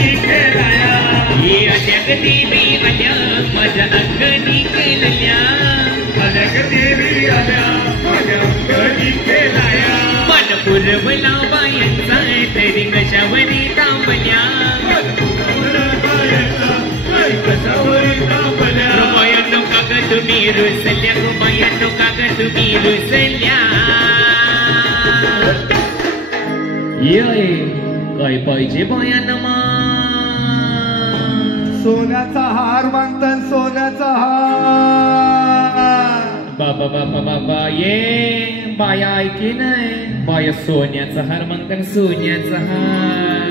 अंगणी केलाया ये अद्याक देवी आल्या माझ्या अंगणी केलेल्या अद्याक देवी आल्या माझ्या अंगणी केलाया मन पुरवला बायांचा तरी कशावरी तांबल्या बायांनो काग तुम्ही रुसल्या गो बायांनो काग तुम्ही रुसल्या ये काय पाहिजे बायांना मा सोन्याचा हार मागतात सोन्याचा हार बाबा बाबा बाबा ये बाया ऐकी नाही बाया सोन्याचा हार म्हणतात सोन्याचा हार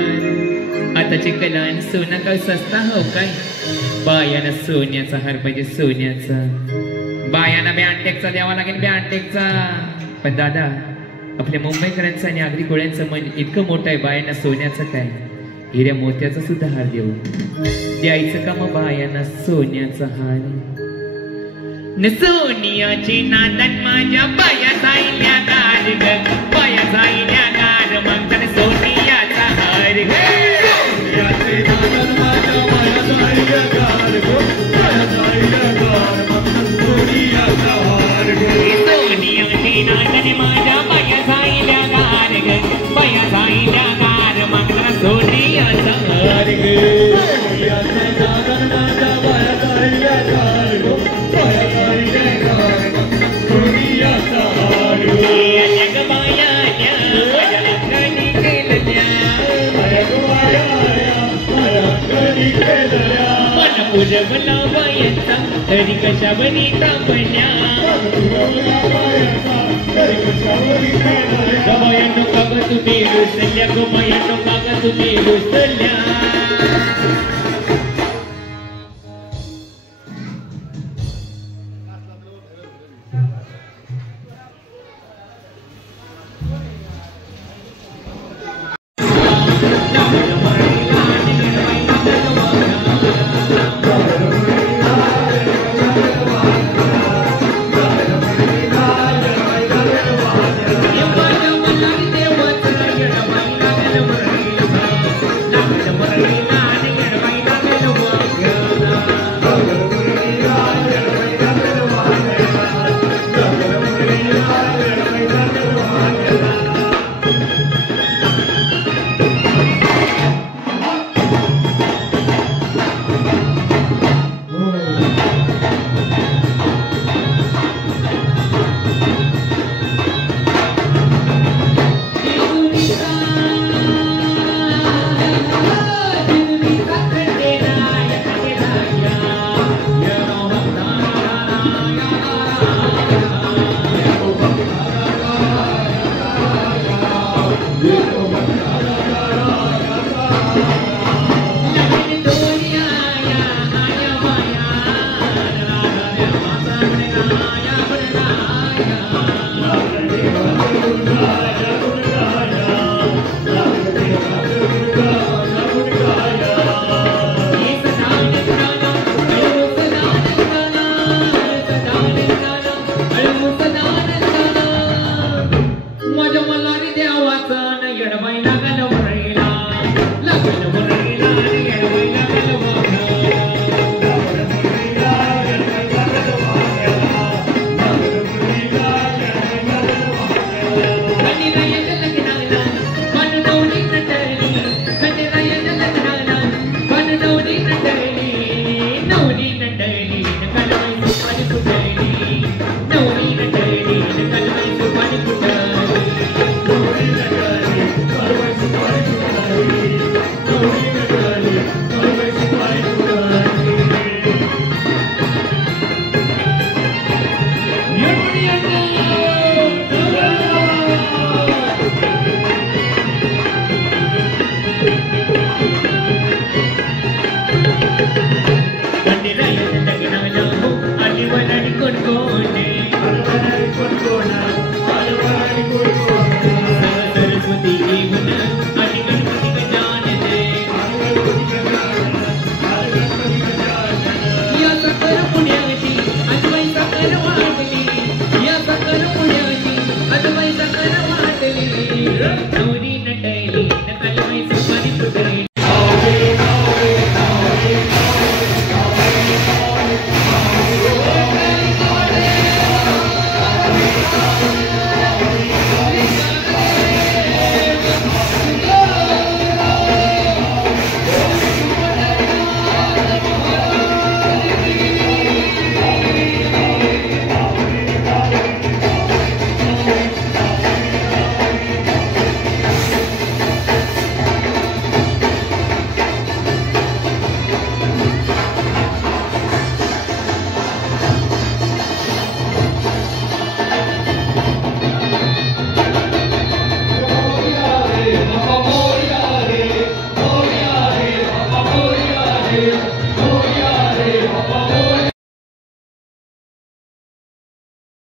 आताची कला आणि सोनं काय सस्ता हो काय बायाना सोन्याचा हार पाहिजे सोन्याचा बायाना बँटेकचा द्यावा लागेल बँटेकचा पण दादा आपल्या मुंबईकरांचं आणि आगरी कोळ्यांचं मन इतकं मोठं आहे बायांना सोन्याचं काय हिऱ्या मोत्याचा सुद्धा हार देऊ द्यायचं का मग बायांना सोन्याचा हार न सोनियाची नादन माझ्या बाया जाईल्या गार ग बाया जाईल्या गार मग तर सोनियाचा हार ग सोनियाची नादन माझ्या बाया जाईल्या गार ग बाया जाईल्या गार मग तर सोनियाचा हार ग सोनियाची नादन माझ्या बाया जाईल्या गार ग बाया जाईल्या गार मग तर सोनियाचा हार ग सोनियाची नादन माझ्या बाया जाईल्या गार ग बाया जाईल्या गार मग तर सोनियाचा हार ग जग बायाल्या माझ्या अंगणी केलेल्या मन पुरवला बायांचा तरी कशावरी तांबल्या बायांनो काग तुम्ही रुसल्या गो बायांनो काग तुम्ही रुसल्या